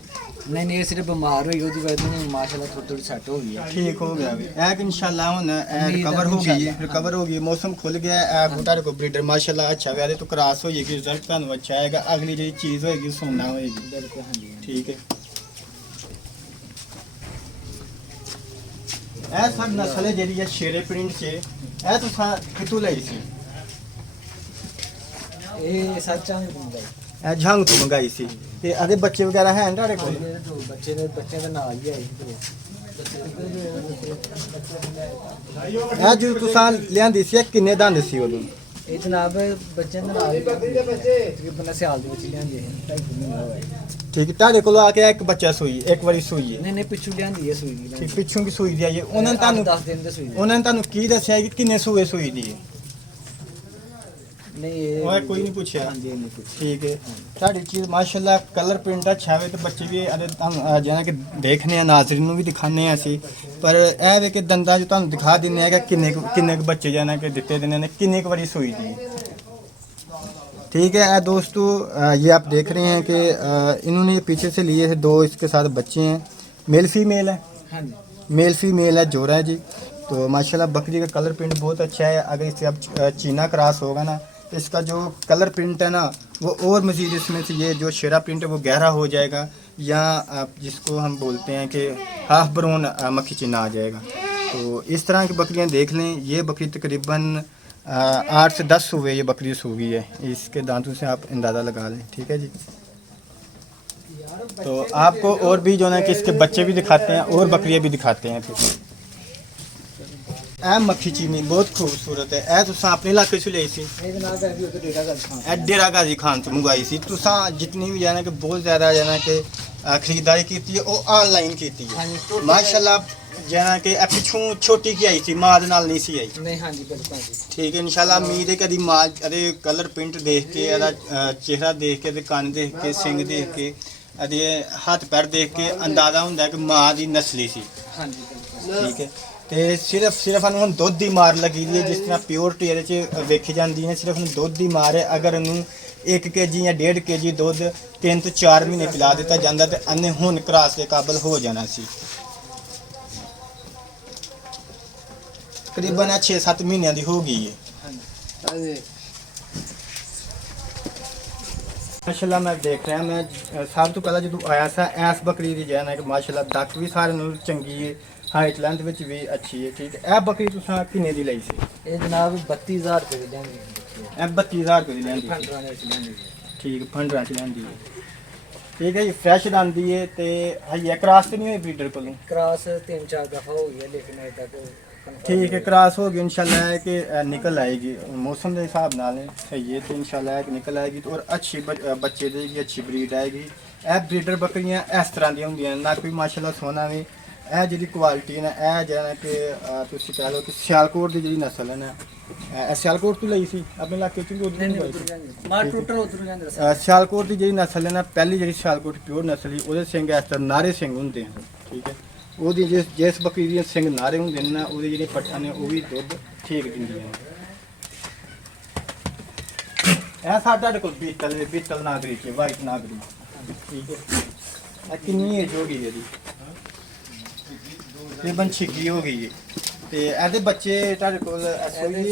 ਨਹੀਂ ਨਹੀਂ ਇਹ ਸਿਰਫ ਬਿਮਾਰ ਹੋਈ, ਉਹਦੀ ਵਜ੍ਹਾ ਤੋਂ ਮਾਸ਼ਾਅੱਲਾ ਥੋੜੀ ਸੈੱਟ ਹੋ ਗਈ ਹੈ। ਠੀਕ ਹੋ ਗਿਆ ਵੀ। ਇਹ ਕਿ ਇਨਸ਼ਾਅੱਲਾ ਹੁਣ ਉਮੀਦ ਰਿਕਵਰ ਹੋ ਗਈ ਹੈ, ਇਨਸ਼ਾਅੱਲਾ। ਰਿਕਵਰ ਹੋ ਗਈ, ਮੌਸਮ ਖੁੱਲ ਗਿਆ ਹੈ। ਇਹ ਤੁਹਾਡੇ ਕੋਲ ਬਰੀਡਰ ਮਾਸ਼ਾਅੱਲਾ ਅੱਛਾ ਵੇ, ਇਹਦੇ ਤੋਂ ਕ੍ਰਾਸ ਹੋਏਗੀ, ਰਿਜ਼ਲਟ ਤੁਹਾਨੂੰ ਅੱਛਾ ਆਏਗਾ। ਅਗਲੀ ਜਿਹੜੀ ਚੀਜ਼ ਹੋਏਗੀ ਸੋਨਾ ਹੋਏਗੀ। ਬਿਲਕੁਲ ਹਾਂਜੀ ਠੀਕ ਹੈ। ਇਹ ਸਭ ਨਸਲ ਹੈ ਜਿਹੜੀ ਹੈ ਸ਼ੇਰੇ ਪ੍ਰਿੰਟ 'ਚ। ਇਹ ਤੁਸੀਂ ਕਿੱਥੋਂ ਲਈ ਸੀ? ਇਹ ਸੱਚਾਂ ਨਹੀਂ ਹੁੰਦਾ। ਇਹ ਝੰਗ ਤੋਂ ਮੰਗਾਈ ਸੀ। ਤੇ ਇਹਦੇ ਬੱਚੇ ਵਗੈਰਾ ਹੈ ਨਾ ਤੁਹਾਡੇ ਕੋਲ? ਬੱਚੇ ਦੇ ਨਾਲ ਹੀ ਆਈ ਇਹ ਜਦੋਂ ਤੁਸੀਂ ਲਿਆਂਦੀ ਸੀ ਇਹ ਕਿੰਨੇ ਦੰਦ ਸੀ ਉਦੋਂ? ਇਹ ਜਨਾਬ ਬੱਚਿਆਂ ਦੇ ਨਾਲ ਤਕਰੀਬਨ ਸਿਆਲ ਦੇ ਵਿੱਚ ਲਿਆਂਦੇ ਹੈ 2.5 ਮਹੀਨੇ ਹੋਏ। ਠੀਕ ਹੈ, ਤੁਹਾਡੇ ਕੋਲ ਆ ਕੇ ਇੱਕ ਬੱਚਾ ਸੂਈ, ਇੱਕ ਵਾਰੀ ਸੂਈ ਹੈ, ਨਹੀਂ ਨਹੀਂ ਪਿੱਛੋਂ ਲਿਆਂਦੀ ਹੈ ਸੂਈ ਦੀ ਠੀਕ, ਪਿੱਛੋਂ ਕੀ ਸੂਈ ਦੀ ਆਈ ਹੈ, ਉਹਨਾਂ ਨੇ ਤੁਹਾਨੂੰ 10 ਦਿਨ ਦੇ ਸੂਈ ਦੀ। ਉਹਨਾਂ ਨੇ ਤੁਹਾਨੂੰ ਕੀ ਦੱਸਿਆ ਕਿ ਕਿੰਨੇ ਸੂਏ ਸੂਈ ਦੀ ਹੈ? ਨਹੀਂ ਇਹ ਉਹ ਕੋਈ ਨਹੀਂ ਪੁੱਛਿਆ। ਹਾਂਜੀ ਇਹ ਨਹੀਂ ਕੁਛ। ठीक है, ਤੁਹਾਡੀ ਚੀਜ਼ ਮਾਸ਼ਾਅੱਲਾ ਕਲਰ ਪ੍ਰਿੰਟ ਅੱਛਾ ਹੈ ਤੇ ਬੱਚੇ ਵੀ ਅਰੇ ਤੁਹਾਨੂੰ ਜਿਵੇਂ ਕਿ ਦੇਖਨੇ ਆ ਨਾਜ਼ਰੀਨ ਨੂੰ ਵੀ ਦਿਖਾਣੇ ਆ ਅਸੀਂ, ਪਰ ਇਹ ਵੇ ਕਿ ਦੰਦਾਂ 'ਚ ਤੁਹਾਨੂੰ ਦਿਖਾ ਦਿੰਨੇ ਆ ਕਿ ਕਿੰਨੇ ਕੁ ਬੱਚੇ ਜਾਣਾ ਕਿ ਦਿੱਤੇ ਦਿੰਦੇ ਨੇ, ਕਿੰਨੇ ਕੁ ਵਾਰੀ ਸੂਈ ਦੀ है। ठीक है दोस्तों, ये आप देख रहे हैं कि इन्होंने पीछे से लिए थे, 2 इसके साथ बच्चे हैं, मेल फीमेल है, हाँ जी मेल फीमेल है, जोड़ा है जी। तो माशाल्लाह बकरी का कलर प्रिंट बहुत अच्छा है। अगर इससे अब चीना क्रॉस होगा ना तो इसका जो कलर प्रिंट है ना वो और मज़ीद इसमें से ये जो शेरा प्रिंट है वो गहरा हो जाएगा, या जिसको हम बोलते हैं कि हाफ ब्राउन मक्खी चीना आ जाएगा। तो इस तरह की बकरियां देख लें। ये बकरी तकरीबन 8 से 10 सूबे ये बकरी सूगी है, इसके दांतों से आप अंदाज़ा लगा लें। ठीक है जी, तो आपको और भी जो है कि इसके बच्चे भी दिखाते हैं और बकरियां भी दिखाते हैं। फिर ਇਹ ਮੱਖੀ ਚੀਨੀ ਬਹੁਤ ਖੂਬਸੂਰਤ ਹੈ। ਇਹ ਤੁਸੀਂ ਆਪਣੇ ਇਲਾਕੇ 'ਚ ਲਈ ਸੀ? ਇਹ ਜਨਾਬ ਇਹ ਵੀ ਉੱਥੇ ਡੇਰਾ ਕਰ ਖਾਂ ਇਹ ਡੇਰਾ ਗਾਜ਼ੀ ਖਾਨ ਤੋਂ ਮੰਗਵਾਈ ਸੀ। ਤੁਸੀਂ ਜਿਤਨੀ ਵੀ ਜਾਣਾ ਕਿ ਬਹੁਤ ਜ਼ਿਆਦਾ ਜਾਣਾ ਕਿ ਖਰੀਦਦਾਰੀ ਕੀਤੀ ਹੈ ਉਹ ਆਨਲਾਈਨ ਕੀਤੀ ਹੈ ਮਾਸ਼ਾਅੱਲਾ। ਜਾਣਾ ਕਿ ਇਹ ਪਿੱਛੋਂ ਛੋਟੀ ਕੀ ਆਈ ਸੀ, ਮਾਂ ਦੇ ਨਾਲ ਨਹੀਂ ਸੀ ਆਈ। ਨਹੀਂ ਹਾਂਜੀ ਬਿਲਕੁਲ ਜੀ ਠੀਕ ਹੈ, ਇਨਸ਼ਾਅੱਲਾ ਉਮੀਦ ਹੈ ਕਦੀ ਮਾਂ ਇਹਦੇ ਕਲਰ ਪ੍ਰਿੰਟ ਦੇਖ ਕੇ, ਇਹਦਾ ਚਿਹਰਾ ਦੇਖ ਕੇ, ਇਹਦੇ ਕੰਨ ਦੇਖ ਕੇ, ਸਿੰਗ ਦੇਖ ਕੇ, ਇਹਦੇ ਹੱਥ ਪੈਰ ਦੇਖ ਕੇ ਅੰਦਾਜ਼ਾ ਹੁੰਦਾ ਕਿ ਮਾਂ ਦੀ ਨਸਲੀ ਸੀ। ਹਾਂਜੀ ਬਿਲਕੁਲ ਠੀਕ ਹੈ, ਤੇ ਸਿਰਫ ਸਾਨੂੰ ਹੁਣ ਦੁੱਧ ਦੀ ਮਾਰ ਲੱਗੀ ਦੀ ਹੈ, ਜਿਸ ਤਰ੍ਹਾਂ ਪਿਓਰਟੀ ਇਹਦੇ 'ਚ ਵੇਖੀ ਜਾਂਦੀ ਹੈ। ਸਿਰਫ ਹੁਣ ਦੁੱਧ ਦੀ ਮਾਰ ਹੈ। ਅਗਰ ਇਹਨੂੰ 1 ਕੇਜੀ ਜਾਂ 1.5 ਕੇਜੀ ਦੁੱਧ 3 ਤੋਂ 4 ਮਹੀਨੇ ਪਿਲਾ ਦਿੱਤਾ ਜਾਂਦਾ ਤੇ ਇਹਨੇ ਹੁਣ ਕਰਾਸ ਦੇ ਕਾਬਲ ਹੋ ਜਾਣਾ ਸੀ। ਤਕਰੀਬਨ 6-7 ਮਹੀਨਿਆਂ ਦੀ ਹੋ ਗਈ ਹੈ। ਹਾਂਜੀ ਮਾਸ਼ਾਅੱਲਾ ਮੈਂ ਦੇਖ ਰਿਹਾ, ਮੈਂ ਸਭ ਤੋਂ ਪਹਿਲਾਂ ਜਦੋਂ ਆਇਆ ਸਾਂ ਇਸ ਬੱਕਰੀ ਦੀ ਜੈਨ ਹੈ ਕਿ ਮਾਸ਼ਾਅੱਲਾ ਦੱਕ ਵੀ ਸਾਰੇ ਨਾਲੋਂ ਚੰਗੀ ਹੈ, ਹਾਈਟ ਲੈਂਥ ਵਿੱਚ ਵੀ ਅੱਛੀ ਹੈ। ਠੀਕ ਹੈ, ਇਹ ਬੱਕਰੀ ਤੁਸੀਂ ਕਿੰਨੇ ਦੀ ਲਈ ਸੀ? ਇਹ ਜਨਾਬ 32000 ਰੁਪਏ ਦੀ ਲੈਂਦੀ ਹੈ। ਇਹ 32000 ਰੁਪਏ ਦੀ ਲੈਂਦੀ ਸੀ। ਫੰਡਰਾਂ ਦੇ ਵਿੱਚ ਲੈਂਦੀ ਹੈ। ਠੀਕ, ਫੰਡਰਾਂ 'ਚ ਲੈਂਦੀ ਹੈ। ਠੀਕ ਹੈ ਜੀ, ਫਰੈਸ਼ ਆਂਦੀ ਹੈ ਤੇ ਹਈਆ ਕਰਾਸ ਤੇ ਨਹੀਂ ਹੋਈ ਬਰੀਡਰ ਕੋਲੋਂ? ਕ੍ਰਾਸ 3-4 ਦਫਾ ਹੋ ਗਈ ਹੈ ਲੇਕਿਨ ਅਜੇ ਤੱਕ ठीक है, क्रॉस होगी इंशाल्लाह है कि निकल आएगी मौसम के हिसाब नाल सही है, तो इंशाल्लाह है कि निकल आएगी तो और अच्छी बच्चे देगी, अच्छी ब्रीड आएगी। ए ब्रीडर बकरियां इस तरह दी होंदियां ना, कोई माशाल्लाह सोना भी ਇਹ ਜਿਹੜੀ ਕੁਆਲਿਟੀ ਹੈ ਇਹ ਜਿਹੜਾ ਕਿ ਤੁਸੀਂ ਕਹਿ ਲਓ ਕਿ ਸਿਆਲਕੋਟ ਦੀ ਜਿਹੜੀ ਨਸਲ ਹੈ ਨਾ, ਇਹ ਸਿਆਲਕੋਟ ਤੋਂ ਲਈ ਸੀ ਆਪਣੇ ਇਲਾਕੇ ਚ ਵੀ ਉਧਰ ਨਹੀਂ ਮਾਰ ਟੋਟਲ ਉਧਰ ਜਾਂਦੇ ਸਿਆਲਕੋਟ ਦੀ ਜਿਹੜੀ ਨਸਲ ਹੈ ਨਾ, ਪਹਿਲੀ ਜਿਹੜੀ ਸਿਆਲਕੋਟ ਪਿਓਰ ਨਸਲ ਸੀ ਉਹਦੇ ਸਿੰਘ ਇਸ ਤਰ੍ਹਾਂ ਨਾਰੇ ਸਿੰਘ ਹੁੰਦੇ ਹਨ। ਠੀਕ ਹੈ, ਉਹਦੀ ਜਿਸ ਬੱਕਰੀ ਦੀਆਂ ਸਿੰਘ ਨਾਰੇ ਹੁੰਦੇ ਨੇ ਨਾ, ਉਹਦੇ ਜਿਹੜੇ ਪੱਠਾਂ ਨੇ ਉਹ ਵੀ ਦੁੱਧ ਠੀਕ ਦਿੰਦੀਆਂ ਨੇ। ਇਹ ਸਾਡੇ ਕੋਲ ਬੀਤਲ ਨਾਗਰੀ ਹੈ, ਵਾਈਟ ਨਾਗਰੀ। ਠੀਕ ਹੈ, ਇਹ ਕਿੰਨੀ ਏਜ ਹੋ ਗਈ ਇਹਦੀ? ਤਕਰੀਬਨ 6 ਹੋ ਗਈ ਹੈ। ਤੇ ਇਹਦੇ ਬੱਚੇ ਤੁਹਾਡੇ ਕੋਲ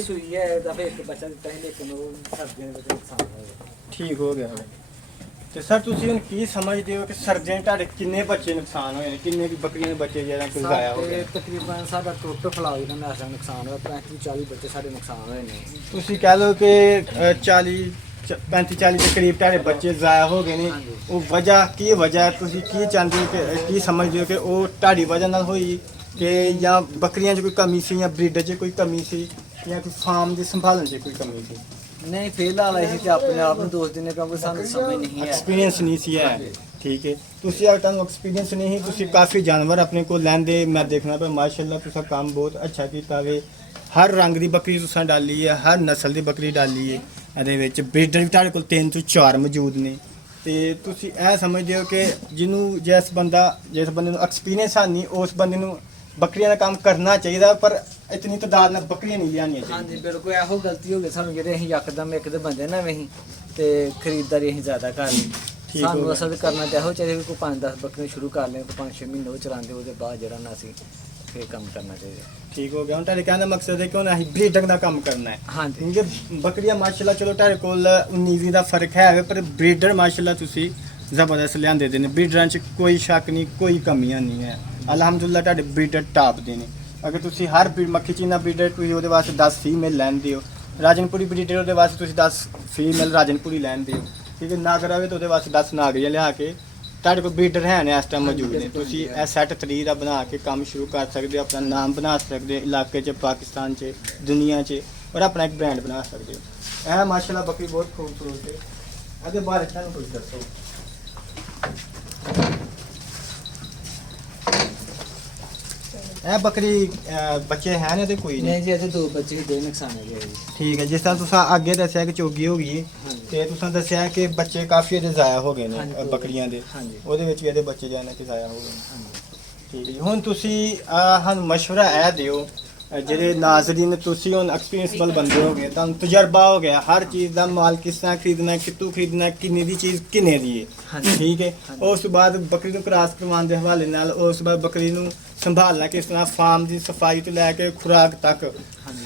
ਸੂਈ ਹੈ ਦਾ ਫਿਰ ਇੱਕ ਬੱਚਾ ਦਿੱਤਾ ਸੀ ਲੇਕਿਨ ਉਹ ਸਰਦੀਆਂ ਦੇ ਵਿੱਚ ਨੁਕਸਾਨ ਹੋਇਆ। ਠੀਕ ਹੋ ਗਿਆ ਹੋਵੇ। ਤੇ ਸਰ ਤੁਸੀਂ ਹੁਣ ਕੀ ਸਮਝਦੇ ਹੋ ਕਿ ਸਰਦੀਆਂ 'ਚ ਤੁਹਾਡੇ ਕਿੰਨੇ ਬੱਚੇ ਨੁਕਸਾਨ ਹੋਏ ਨੇ, ਕਿੰਨੇ ਕੁ ਬੱਕਰੀਆਂ ਦੇ ਬੱਚੇ ਜਿਹੜਾ ਕੋਈ ਜ਼ਾਇਆ ਹੋ ਗਿਆ? ਤਕਰੀਬਨ ਸਾਡਾ ਟੋਟਲ ਫਲਾਈ ਦਾ ਮੈਸਾ ਨੁਕਸਾਨ ਹੋਇਆ, 35-40 ਬੱਚੇ ਸਾਡੇ ਨੁਕਸਾਨ ਹੋਏ ਨੇ। ਤੁਸੀਂ ਕਹਿ ਲਓ ਕਿ 35-40 ਦੇ ਕਰੀਬ ਤੁਹਾਡੇ ਬੱਚੇ ਜ਼ਾਇਆ ਹੋ ਗਏ ਨੇ। ਉਹ ਵਜ੍ਹਾ ਕੀ ਵਜ੍ਹਾ ਤੁਸੀਂ ਕੀ ਚਾਹੁੰਦੇ ਹੋ ਕਿ ਕੀ ਸਮਝਦੇ ਹੋ ਕਿ ਉਹ ਤੁਹਾਡੀ ਵਜ੍ਹਾ ਨਾਲ ਹੋਈ ਕਿ ਜਾਂ ਬੱਕਰੀਆਂ 'ਚ ਕੋਈ ਕਮੀ ਸੀ ਜਾਂ ਬਰੀਡਰ 'ਚ ਕੋਈ ਕਮੀ ਸੀ ਜਾਂ ਕੋਈ ਫਾਰਮ ਦੀ ਸੰਭਾਲਣ 'ਚ ਕੋਈ ਕਮੀ ਸੀ? ਨਹੀਂ ਫਿਲਹਾਲ ਅਸੀਂ ਤੇ ਆਪਣੇ ਆਪ ਨੂੰ ਦੋਸ਼ ਦਿੰਦੇ ਕਿਉਂਕਿ ਸਾਨੂੰ ਸਮਝ ਨਹੀਂ ਹੈ, ਐਕਸਪੀਰੀਅੰਸ ਨਹੀਂ ਸੀ ਹੈ। ਠੀਕ ਹੈ, ਤੁਸੀਂ ਅਗਰ ਤੁਹਾਨੂੰ ਐਕਸਪੀਰੀਅੰਸ ਨਹੀਂ, ਤੁਸੀਂ ਕਾਫੀ ਜਾਨਵਰ ਆਪਣੇ ਕੋਲ ਲੈਂਦੇ, ਮੈਂ ਦੇਖਣਾ ਪਿਆ ਮਾਸ਼ਾਅੱਲਾ ਤੁਸੀਂ ਕੰਮ ਬਹੁਤ ਅੱਛਾ ਕੀਤਾ ਵੇ। ਹਰ ਰੰਗ ਦੀ ਬੱਕਰੀ ਤੁਸੀਂ ਡਾਲੀ ਹੈ, ਹਰ ਨਸਲ ਦੀ ਬੱਕਰੀ ਡਾਲੀ ਹੈ। ਇਹਦੇ ਵਿੱਚ ਬਰੀਡਰ ਵੀ ਤੁਹਾਡੇ ਕੋਲ 3 ਤੋਂ 4 ਮੌਜੂਦ ਨੇ। ਤੇ ਤੁਸੀਂ ਇਹ ਸਮਝਦੇ ਹੋ ਕਿ ਜਿਸ ਬੰਦੇ ਨੂੰ ਐਕਸਪੀਰੀਅੰਸ ਹੈ ਨਹੀਂ, ਉਸ ਬੰਦੇ ਨੂੰ ਬੱਕਰੀਆਂ ਦਾ ਕੰਮ ਕਰਨਾ ਚਾਹੀਦਾ, ਪਰ ਇਤਨੀ ਤਾਦਾਦ ਨਾਲ ਬੱਕਰੀਆਂ ਨਹੀਂ ਲਿਆਉਣੀਆਂ ਚਾਹੀਦੀਆਂ। ਹਾਂਜੀ ਬਿਲਕੁਲ ਇਹੋ ਗਲਤੀ ਹੋ ਗਈ ਸਾਨੂੰ, ਜਿਹੜੇ ਅਸੀਂ ਯਕਦਮ ਇੱਕ ਦੇ ਬੰਦੇ ਨਾ ਅਸੀਂ ਤੇ ਖਰੀਦਦਾਰੀ ਅਸੀਂ ਜ਼ਿਆਦਾ ਕਰ ਲਈ। ਸਾਨੂੰ ਅਸਲ ਕਰਨਾ ਤੇ ਇਹੋ ਚਾਹੀਦਾ ਕਿ ਕੋਈ 5-10 ਬੱਕਰੀਆਂ ਸ਼ੁਰੂ ਕਰ ਲੈਣ, ਕੋਈ 5-6 ਮਹੀਨੇ ਉਹ ਚਲਾਉਂਦੇ, ਉਹਦੇ ਬਾਅਦ ਜਿਹੜਾ ਨਾ ਅਸੀਂ ਫੇਰ ਕੰਮ ਕਰਨਾ ਚਾਹੀਦਾ। ਠੀਕ ਹੋ ਗਿਆ। ਹੁਣ ਤੁਹਾਡੇ ਕਹਿਣ ਦਾ ਮਕਸਦ ਹੈ ਕਿ ਹੁਣ ਅਸੀਂ ਬਰੀਡਿੰਗ ਦਾ ਕੰਮ ਕਰਨਾ ਹੈ। ਹਾਂਜੀ ਕਿਉਂਕਿ ਬੱਕਰੀਆਂ ਮਾਸ਼ਾਅੱਲਾ ਚਲੋ ਤੁਹਾਡੇ ਕੋਲ 19 ਦਾ ਫਰਕ ਹੈ, ਪਰ ਬਰੀਡਰ ਮਾਸ਼ਾਅੱਲਾ ਤੁਸੀਂ ਜ਼ਬਰਦਸਤ ਲਿਆਂਦੇ ਦੇ ਨੇ। ਬਰੀਡਰਾਂ 'ਚ ਕੋਈ ਸ਼ੱਕ ਨਹੀਂ, ਕੋਈ ਕਮੀਆਂ ਨਹੀਂ ਹੈ। ਅਲਹਮਦੁਲਿਲਾ ਤੁਹਾਡੇ ਬਰੀਡਰ ਟਾਪ ਦੇ ਨੇ। ਅਗਰ ਤੁਸੀਂ ਹਰ ਮੱਖੀ ਚੀਨਾ ਬਰੀਡਰ ਤੁਸੀਂ ਉਹਦੇ ਵਾਸਤੇ 10 ਫੀਮੇਲ ਲੈਂਦੇ ਹੋ, ਰਾਜਨਪੁਰੀ ਬਰੀਡਰ ਉਹਦੇ ਵਾਸਤੇ ਤੁਸੀਂ 10 ਫੀਮੇਲ ਰਾਜਨਪੁਰੀ ਲੈਂਦੇ ਹੋ। ਠੀਕ ਹੈ, ਨਾਗਰ ਆਵੇ ਤਾਂ ਉਹਦੇ ਵਾਸਤੇ 10 ਨਾਗਰੀਆਂ ਲਿਆ ਕੇ ਤੁਹਾਡੇ ਕੋਲ ਬਰੀਡਰ ਹੈ ਨੇ ਇਸ ਟਾਈਮ ਮੌਜੂਦ ਨੇ। ਤੁਸੀਂ ਇਹ ਸੈੱਟ 3 ਦਾ ਬਣਾ ਕੇ ਕੰਮ ਸ਼ੁਰੂ ਕਰ ਸਕਦੇ ਹੋ, ਆਪਣਾ ਨਾਮ ਬਣਾ ਸਕਦੇ ਹੋ ਇਲਾਕੇ 'ਚ, ਪਾਕਿਸਤਾਨ 'ਚ, ਦੁਨੀਆ 'ਚ। और अपना एक ब्रांड बना सकते हो। यह माशाल्लाह बकरी बहुत खूबसूरत है। अगे बाहर तुहानू कुछ दसो। ਇਹ ਬੱਕਰੀ ਬੱਚੇ ਹੈ ਨੇ ਤੇ ਕੋਈ ਨਹੀਂ? ਨਹੀਂ ਜੀ ਇਹਦੇ 2 ਬੱਚੇ ਦੇ ਨੁਕਸਾਨ ਹੋ ਗਏ ਜੀ। ਠੀਕ ਹੈ, ਜਿਸ ਤਰ੍ਹਾਂ ਤੁਸੀਂ ਅੱਗੇ ਦੱਸਿਆ ਕਿ ਚੋਗੀ ਹੋ ਗਈ ਤੇ ਤੁਸੀਂ ਦੱਸਿਆ ਕਿ ਬੱਚੇ ਕਾਫੀ ਇਹਦੇ ਜ਼ਾਇਆ ਹੋ ਗਏ ਨੇ ਬੱਕਰੀਆਂ ਦੇ, ਉਹਦੇ ਵਿੱਚ ਵੀ ਇਹਦੇ ਬੱਚੇ ਜਾਨੇ ਕਿ ਜ਼ਾਇਆ ਹੋ ਗਏ ਨੇ। ਠੀਕ ਹੈ ਜੀ, ਹੁਣ ਤੁਸੀਂ ਸਾਨੂੰ ਮਸ਼ਵਰਾ ਇਹ ਦਿਓ ਜਿਹੜੇ ਨਾਜ਼ਰੀਨ, ਤੁਸੀਂ ਹੁਣ ਐਕਸਪੀਰੀਅੰਸਬਲ ਬੰਦੇ ਹੋ ਗਏ, ਤੁਹਾਨੂੰ ਤਜਰਬਾ ਹੋ ਗਿਆ ਹਰ ਚੀਜ਼ ਦਾ, ਮਾਲ ਕਿਸ ਤਰ੍ਹਾਂ ਖਰੀਦਣਾ, ਕਿੱਥੋਂ ਖਰੀਦਣਾ, ਕਿੰਨੇ ਦੀ ਚੀਜ਼ ਕਿੰਨੇ ਦੀ ਹੈ। ਠੀਕ ਹੈ, ਉਸ ਤੋਂ ਬਾਅਦ ਬੱਕਰੀ ਨੂੰ ਕ੍ਰਾਸ ਕਰਵਾਉਣ ਦੇ ਹਵਾਲੇ ਨਾਲ, ਉਸ ਤੋਂ ਬਾਅਦ ਬੱਕਰੀ ਨੂੰ ਸੰਭਾਲਣਾ ਕਿਸ ਤਰ੍ਹਾਂ, ਫਾਰਮ ਦੀ ਸਫਾਈ ਤੋਂ ਲੈ ਕੇ ਖੁਰਾਕ ਤੱਕ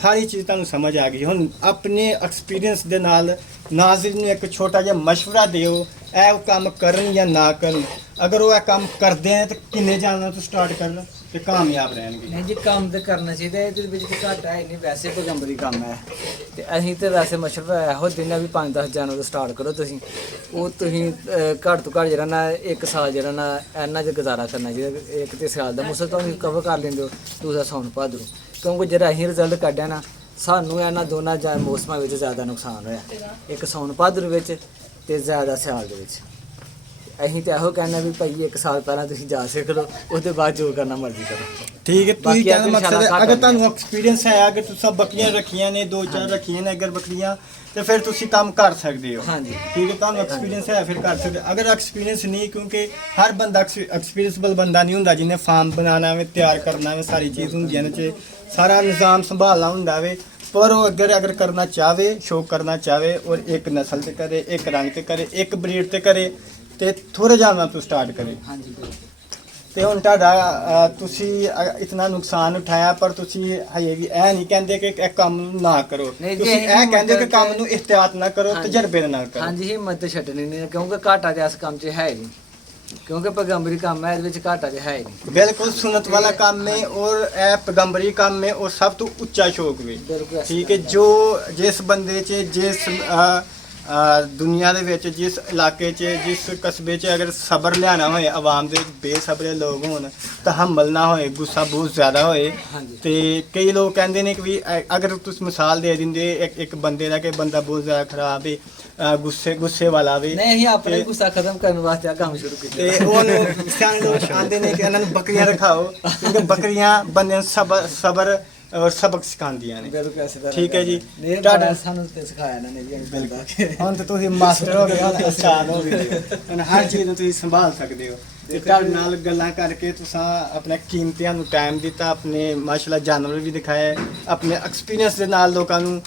ਸਾਰੀ ਚੀਜ਼ ਤੁਹਾਨੂੰ ਸਮਝ ਆ ਗਈ। ਹੁਣ ਆਪਣੇ ਐਕਸਪੀਰੀਅੰਸ ਦੇ ਨਾਲ ਨਾਜ਼ਰੀਨ ਨੂੰ ਇੱਕ ਛੋਟਾ ਜਿਹਾ ਮਸ਼ਵਰਾ ਦਿਓ, ਇਹ ਉਹ ਕੰਮ ਕਰਨ ਜਾਂ ਨਾ ਕਰਨ। ਅਗਰ ਉਹ ਇਹ ਕੰਮ ਕਰਦੇ ਆ ਤਾਂ ਕਿੰਨੇ ਜਾਨਾਂ ਤੋਂ ਸਟਾਰਟ ਕਰਨ ਤੇ ਕਾਮਯਾਬ ਰਹਿਣਗੇ? ਨਹੀਂ ਜੀ, ਕੰਮ ਤੇ ਕਰਨਾ ਚਾਹੀਦਾ, ਇਹਦੇ ਵਿੱਚ ਕੋਈ ਘਾਟਾ ਹੈ ਨਹੀਂ, ਵੈਸੇ ਪੈਗੰਬਰੀ ਕੰਮ ਹੈ। ਤੇ ਅਸੀਂ ਤੇ ਵੈਸੇ ਮਸ਼ਵਰਾ ਇਹੋ ਦਿੰਦੇ ਵੀ 5-10 ਜਾਨਾਂ ਤੋਂ ਸਟਾਰਟ ਕਰੋ ਤੁਸੀਂ। ਉਹ ਤੁਸੀਂ ਘੱਟ ਤੋਂ ਘੱਟ ਜਿਹੜਾ ਨਾ 1 ਸਾਲ ਜਿਹੜਾ ਨਾ ਇਹਨਾਂ 'ਚ ਗੁਜ਼ਾਰਾ ਕਰਨਾ ਚਾਹੀਦਾ। ਇੱਕ ਤੇ ਸਿਆਲ ਦਾ ਮੌਸਮ ਤੁਹਾਨੂੰ ਕਵਰ ਕਰ ਲੈਂਦੇ ਹੋ, ਦੂਸਰਾ ਸਾਉਣ ਭਾਦਰੋਂ, ਕਿਉਂਕਿ ਜਿਹੜਾ ਅਸੀਂ ਰਿਜ਼ਲਟ ਕੱਢਿਆ ਨਾ, ਸਾਨੂੰ ਇਹਨਾਂ ਦੋਨਾਂ ਮੌਸਮਾਂ ਵਿੱਚ ਜ਼ਿਆਦਾ ਨੁਕਸਾਨ ਹੋਇਆ, ਇੱਕ ਸਾਉਣ ਭਾਦਰੋਂ ਵਿੱਚ ਤੇ ਜ਼ਿਆਦਾ ਸਿਆਲ ਦੇ ਵਿੱਚ। ਅਸੀਂ ਤਾਂ ਇਹੋ ਕਹਿਣਾ ਵੀ ਭਾਈ 1 ਸਾਲ ਪਹਿਲਾਂ ਤੁਸੀਂ ਜਾ ਸਿੱਖ ਲਓ, ਉਹਦੇ ਬਾਅਦ ਜੋ ਕਰਨਾ ਮਰਜ਼ੀ ਕਰੋ। ਠੀਕ ਹੈ, ਤੁਸੀਂ ਕਹਿਣ ਦਾ ਮਕਸਦ ਹੈ ਅਗਰ ਤੁਹਾਨੂੰ ਐਕਸਪੀਰੀਅੰਸ ਹੈ, ਅਗਰ ਤੁਸੀਂ ਬੱਕਰੀਆਂ ਰੱਖੀਆਂ ਨੇ, 2-4 ਰੱਖੀਆਂ ਨੇ ਅਗਰ ਬੱਕਰੀਆਂ, ਤੇ ਫਿਰ ਤੁਸੀਂ ਕੰਮ ਕਰ ਸਕਦੇ ਹੋ। ਹਾਂਜੀ, ਠੀਕ ਹੈ, ਤੁਹਾਨੂੰ ਐਕਸਪੀਰੀਅੰਸ ਹੈ ਫਿਰ ਕਰ ਸਕਦੇ। ਅਗਰ ਐਕਸਪੀਰੀਅੰਸ ਨਹੀਂ, ਕਿਉਂਕਿ ਹਰ ਬੰਦਾ ਐਕਸਪੀਰੀਅੰਸਬਲ ਬੰਦਾ ਨਹੀਂ ਹੁੰਦਾ ਜਿਹਨੇ ਫਾਰਮ ਬਣਾਉਣਾ ਵੇ, ਤਿਆਰ ਕਰਨਾ ਵੇ, ਸਾਰੀ ਚੀਜ਼ ਹੁੰਦੀਆਂ ਨੇ, ਸਾਰਾ ਨਿਜ਼ਾਮ ਸੰਭਾਲਣਾ ਹੁੰਦਾ ਵੇ। पर वो अगर करना चाहे, शौक करना चाहे और एक नस्ल से करे, एक रंग से करे, एक ब्रीड से करे, तो थोड़े जानवर तो स्टार्ट करे। ਤੇ ਹੁਣ ਤੁਹਾਡਾ ਤੁਸੀਂ ਇਤਨਾ ਨੁਕਸਾਨ ਉਠਾਇਆ, ਪਰ ਤੁਸੀਂ ਹਜੇ ਵੀ ਇਹ ਨਹੀਂ ਕਹਿੰਦੇ ਕਿ ਇਹ ਕੰਮ ਨੂੰ ਨਾ ਕਰੋ, ਤੁਸੀਂ ਇਹ ਕਹਿੰਦੇ ਕਿ ਕੰਮ ਨੂੰ ਇhtiyat ਨਾ ਕਰੋ, ਤਜਰਬੇ ਨਾਲ ਕਰੋ। ਹਾਂਜੀ, ਹਿੰਮਤ ਛੱਡਣੀ ਨਹੀਂ, ਕਿਉਂਕਿ ਘਾਟਾ ਤੇ ਇਸ ਕੰਮ 'ਚ ਹੈ ਨਹੀਂ, ਕਿਉਂਕਿ ਪੈਗੰਬਰੀ ਕੰਮ ਹੈ, ਇਹਦੇ ਵਿੱਚ ਘਾਟਾ ਤੇ ਹੈ ਨਹੀਂ। ਬਿਲਕੁਲ ਸੁਨਤ ਵਾਲਾ ਕੰਮ ਹੈ और ਇਹ ਪੈਗੰਬਰੀ ਕੰਮ ਹੈ और सब तो ਉੱਚਾ ਸ਼ੌਕ ਵੀ। ਠੀਕ ਹੈ, ਜੋ ਜਿਸ ਬੰਦੇ 'ਚ ਜਿਸ ਦੁਨੀਆ ਦੇ ਵਿੱਚ, ਜਿਸ ਇਲਾਕੇ 'ਚ, ਜਿਸ ਕਸਬੇ 'ਚ ਅਗਰ ਸਬਰ ਲਿਆਣਾ ਹੋਏ, ਆਵਾਮ ਦੇ ਬੇਸਬਰੇ ਲੋਕ ਹੋਣ, ਤਹਮਲ ਨਾ ਹੋਏ, ਗੁੱਸਾ ਬਹੁਤ ਜ਼ਿਆਦਾ ਹੋਏ, ਤੇ ਕਈ ਲੋਕ ਕਹਿੰਦੇ ਨੇ ਕਿ ਵੀ ਅਗਰ ਤੁਸੀਂ ਮਿਸਾਲ ਦੇ ਦਿੰਦੇ ਇੱਕ ਬੰਦੇ ਦਾ ਕਿ ਬੰਦਾ ਬਹੁਤ ਜ਼ਿਆਦਾ ਖਰਾਬ ਹੈ, ਗੁੱਸੇ ਵਾਲਾ ਵੀ, ਨਹੀਂ ਅਸੀਂ ਆਪਣੇ ਗੁੱਸਾ ਖਤਮ ਕਰਨ ਵਾਸਤੇ ਆ ਕੰਮ ਸ਼ੁਰੂ ਕੀਤਾ ਤੇ ਉਹਨੂੰ ਸਿਆਣੇ ਲੋਕ ਆਂਦੇ ਨੇ ਕਿ ਇਹਨਾਂ ਨੂੰ ਬੱਕਰੀਆਂ ਰਖਾਓ, ਕਿਉਂਕਿ ਬੱਕਰੀਆਂ ਬੰਦਿਆਂ ਨੂੰ ਸਬਰ ਔਰ ਸਬਕ ਸਿਖਾਉਂਦੀਆਂ ਨੇ। ਠੀਕ ਹੈ ਜੀ, ਤੁਹਾਡਾ ਸਾਨੂੰ ਤੇ ਸਿਖਾਇਆ ਇਹਨਾਂ ਨੇ ਜੀ। ਬਿਲਕੁਲ, ਹੁਣ ਤਾਂ ਤੁਸੀਂ ਮਾਸਟਰ ਹੋ ਗਏ, ਹੁਣ ਉਸਤਾਦ ਹੋ ਗਏ, ਹੁਣ ਹਰ ਚੀਜ਼ ਨੂੰ ਤੁਸੀਂ ਸੰਭਾਲ ਸਕਦੇ ਹੋ। ਤੇ ਤੁਹਾਡੇ ਨਾਲ ਗੱਲਾਂ ਕਰਕੇ ਤੁਸੀਂ ਆਪਣੇ ਕੀਮਤੀਆਂ ਨੂੰ ਟਾਈਮ ਦਿੱਤਾ, ਆਪਣੇ ਮਾਸ਼ਾਅੱਲਾ ਜਾਨਵਰ ਵੀ ਦਿਖਾਏ, ਆਪਣੇ ਐਕਸਪੀਰੀਅੰਸ ਦੇ ਨਾਲ ਲੋਕਾਂ ਨੂੰ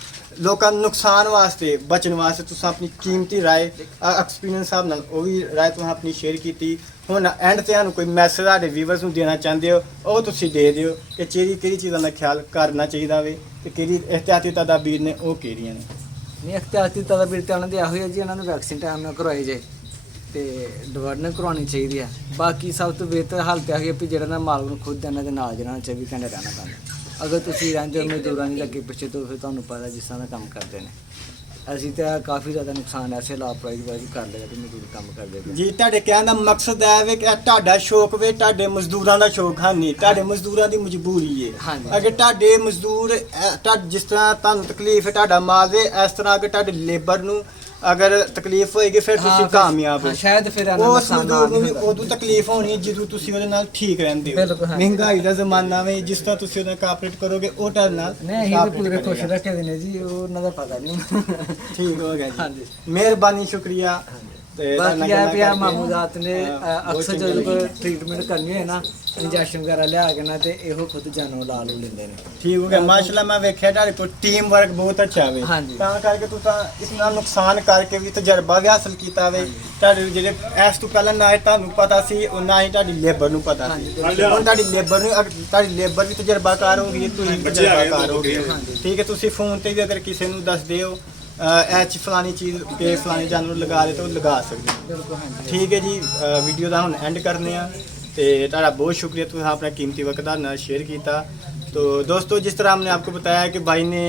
ਨੁਕਸਾਨ ਵਾਸਤੇ ਬਚਣ ਵਾਸਤੇ ਤੁਸੀਂ ਆਪਣੀ ਕੀਮਤੀ ਰਾਏ ਐਕਸਪੀਰੀਅੰਸ ਹਿਸਾਬ ਨਾਲ ਉਹ ਵੀ ਰਾਏ ਤੁਸੀਂ ਆਪਣੀ ਸ਼ੇਅਰ ਕੀਤੀ। ਹੁਣ ਐਂਡ ਤੇ ਸਾਨੂੰ ਕੋਈ ਮੈਸੇਜ ਸਾਡੇ ਵੀਵਰਸ ਨੂੰ ਦੇਣਾ ਚਾਹੁੰਦੇ ਹੋ, ਉਹ ਤੁਸੀਂ ਦੇ ਦਿਓ ਕਿ ਕਿਹੜੀ ਚੀਜ਼ਾਂ ਦਾ ਖਿਆਲ ਕਰਨਾ ਚਾਹੀਦਾ ਵੇ ਤੇ ਕਿਹੜੀ ਇhtiyati ਤਦਾਬੀਰ ਨੇ, ਉਹ ਕਿਹੜੀਆਂ ਨੇ? ਨਹੀਂ, ਇhtiyati ਤਦਾਬੀਰ ਤੇ ਉਹਨਾਂ ਦੀ ਇਹੋ ਹੀ ਹੈ ਜੀ, ਇਹਨਾਂ ਨੂੰ ਵੈਕਸੀਨ ਟਾਈਮ ਨਾਲ ਕਰਵਾਈ ਜਾਏ ਤੇ ਡਿਵਰਨਰ ਕਰਵਾਉਣੀ ਚਾਹੀਦੀ ਹੈ। ਬਾਕੀ ਸਭ ਤੋਂ ਬਿਹਤਰ ਹਾਲਤ ਇਹ ਹੈ ਵੀ ਜਿਹੜਾ ਨਾ ਮਾਲਕ ਨੂੰ ਖੁਦ ਇਹਨਾਂ ਦੇ ਨਾਲ ਜਿਹੜਾ 24 ਘੰਟੇ ਰਹਿਣਾ ਪੈਂਦਾ। ਅਗਰ ਤੁਸੀਂ ਰਹਿੰਦੇ ਹੋ ਮਜ਼ਦੂਰਾਂ ਨਹੀਂ ਲੱਗੇ ਪਿੱਛੇ ਤੋਂ, ਫਿਰ ਤੁਹਾਨੂੰ ਪਤਾ ਜਿਸ ਤਰ੍ਹਾਂ ਦਾ ਕੰਮ ਕਰਦੇ ਨੇ। ਅਸੀਂ ਤਾਂ ਕਾਫੀ ਜ਼ਿਆਦਾ ਨੁਕਸਾਨ ਐਸੇ ਲਾਪਰਵਾਹੀ ਦੀ ਵਜ੍ਹਾ ਕਰ ਲਿਆ ਕਿ ਮਜ਼ਦੂਰ ਕੰਮ ਕਰਦੇ ਪਏ। ਜੀ, ਤੁਹਾਡੇ ਕਹਿਣ ਦਾ ਮਕਸਦ ਹੈ ਵੇ ਕਿ ਤੁਹਾਡਾ ਸ਼ੌਕ ਵੇ, ਤੁਹਾਡੇ ਮਜ਼ਦੂਰਾਂ ਦਾ ਸ਼ੌਕ ਹੈ ਨਹੀਂ, ਤੁਹਾਡੇ ਮਜ਼ਦੂਰਾਂ ਦੀ ਮਜਬੂਰੀ ਹੈ। ਅਗਰ ਤੁਹਾਡੇ ਮਜ਼ਦੂਰ ਜਿਸ ਤਰ੍ਹਾਂ ਤੁਹਾਨੂੰ ਤਕਲੀਫ ਹੈ ਤੁਹਾਡਾ ਮਾਲ ਵੇ, ਇਸ ਤਰ੍ਹਾਂ ਅਗਰ ਤੁਹਾਡੇ ਲੇਬਰ ਨੂੰ ਅਗਰ ਤਕਲੀਫ ਹੋਏਗੀ ਫਿਰ ਤੁਸੀਂ ਕਾਮਯਾਬ ਹੋ। ਸ਼ਾਇਦ ਫਿਰ ਉਸ ਮਜ਼ਦੂਰ ਨੂੰ ਵੀ ਉਦੋਂ ਤਕਲੀਫ ਹੋਣੀ ਜਦੋਂ ਤੁਸੀਂ ਉਹਦੇ ਨਾਲ ਠੀਕ ਰਹਿੰਦੇ ਹੋ। ਮਹਿੰਗਾਈ ਦਾ ਜ਼ਮਾਨਾ ਵੇ, ਜਿਸ ਤਰ੍ਹਾਂ ਤੁਸੀਂ ਉਹਦੇ ਨਾਲ ਕਾਪਰੇਟ ਕਰੋਗੇ ਉਹ ਤੁਹਾਡੇ ਨਾਲ ਨਹੀਂ, ਅਸੀਂ ਪੂਰੇ ਖੁਸ਼ ਰੱਖੇ ਦੇ ਨੇ ਜੀ, ਉਹਨਾਂ ਦਾ ਪਤਾ ਨਹੀਂ। ਠੀਕ ਹੋ ਗਿਆ ਜੀ, ਮਿਹਰਬਾਨੀ, ਸ਼ੁਕਰੀਆ। ਤੇ ਬਾਕੀ ਆ ਪਿਆ ਮਾਮੂਦਾਤ ਨੇ ਅਕਸਰ ਜਦੋਂ ਕੋਈ ਟ੍ਰੀਟਮੈਂਟ ਕਰਨੀ ਹੋਏ ਨਾ, ਇੰਜੈਕਸ਼ਨ ਵਗੈਰਾ ਲਿਆ ਕੇ ਨਾ, ਤੇ ਇਹੋ ਖੁਦ ਜਾਨੋਂ ਲਾ ਲੈਂਦੇ ਨੇ। ਠੀਕ ਹੋ ਗਿਆ, ਮਾਸ਼ਾਅੱਲਾ। ਮੈਂ ਵੇਖਿਆ ਤੁਹਾਡੇ ਕੋਲ ਟੀਮ ਵਰਕ ਬਹੁਤ ਅੱਛਾ ਵੇ, ਤਾਂ ਕਰਕੇ ਤੂੰ ਤਾਂ ਇਤਨਾ ਨੁਕਸਾਨ ਕਰਕੇ ਵੀ ਤਜਰਬਾ ਵੀ ਹਾਸਲ ਕੀਤਾ ਵੇ। ਤੁਹਾਡੇ ਜਿਹੜੇ ਇਸ ਤੋਂ ਪਹਿਲਾਂ ਨਾ ਤੁਹਾਨੂੰ ਪਤਾ ਸੀ, ਨਾ ਹੀ ਤੁਹਾਡੀ ਲੇਬਰ ਨੂੰ ਪਤਾ ਸੀ। ਹੁਣ ਤੁਹਾਡੀ ਲੇਬਰ ਵੀ ਤਜਰਬਾਕਾਰ ਹੋ ਗਈ, ਤੁਸੀਂ ਵੀ ਤਜਰਬਾਕਾਰ ਹੋ ਗਏ। ਠੀਕ ਹੈ, ਤੁਸੀਂ ਫੋਨ ਤੇ ਵੀ ਅਗਰ ਕਿਸੇ ਨੂੰ ਦੱਸਦੇ ਹੋ ਐਚ ਫਲਾਨੀ ਚੀਜ਼ ਕਿ ਫਲਾਨੀ ਜਾਨਵਰ ਲਗਾ ਦੇ ਤਾਂ ਉਹ ਲਗਾ ਸਕਦੇ ਹੋ। ਠੀਕ ਹੈ ਜੀ, ਵੀਡੀਓ ਦਾ ਹੁਣ ਐਂਡ करने तो तारा बहुत शुक्रिया, तुम अपना कीमती वक्त ना शेयर किया। तो दोस्तों, जिस तरह हमने आपको बताया कि भाई ने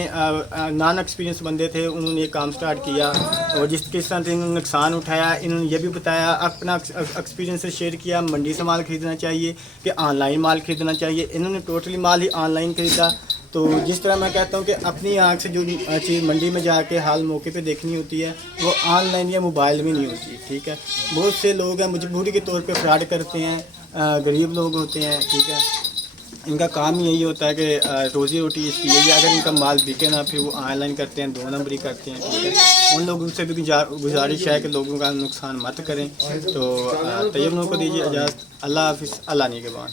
नॉन एक्सपीरियंस बंदे थे, उन्होंने ये काम स्टार्ट किया और किस तरह से इन्होंने नुकसान उठाया, इन्होंने ये भी बताया, अपना एक्सपीरियंस शेयर किया। मंडी से माल खरीदना चाहिए कि ऑनलाइन माल खरीदना चाहिए, इन्होंने टोटली माल ही ऑनलाइन खरीदा। तो जिस तरह मैं कहता हूँ कि अपनी आंख से जो चीज़ मंडी में जाके हाल मौके पे देखनी होती है वो ऑनलाइन या मोबाइल में नहीं होती, ठीक है। बहुत से लोग हैं मजबूरी के तौर पे फ्रॉड करते हैं, गरीब लोग होते हैं, ठीक है। इनका काम ही यही होता है कि रोज़ी रोटी इसकी यही है, अगर इनका माल बिके ना फिर वो ऑनलाइन करते हैं, 2 नंबरी करते हैं, ठीक है। उन लोगों से भी गुजारिश है कि लोगों का नुकसान मत करें। तो तैयब लोगों को दीजिए इजाज़त। अल्लाह हाफिज़, अल्लाह निगहबान।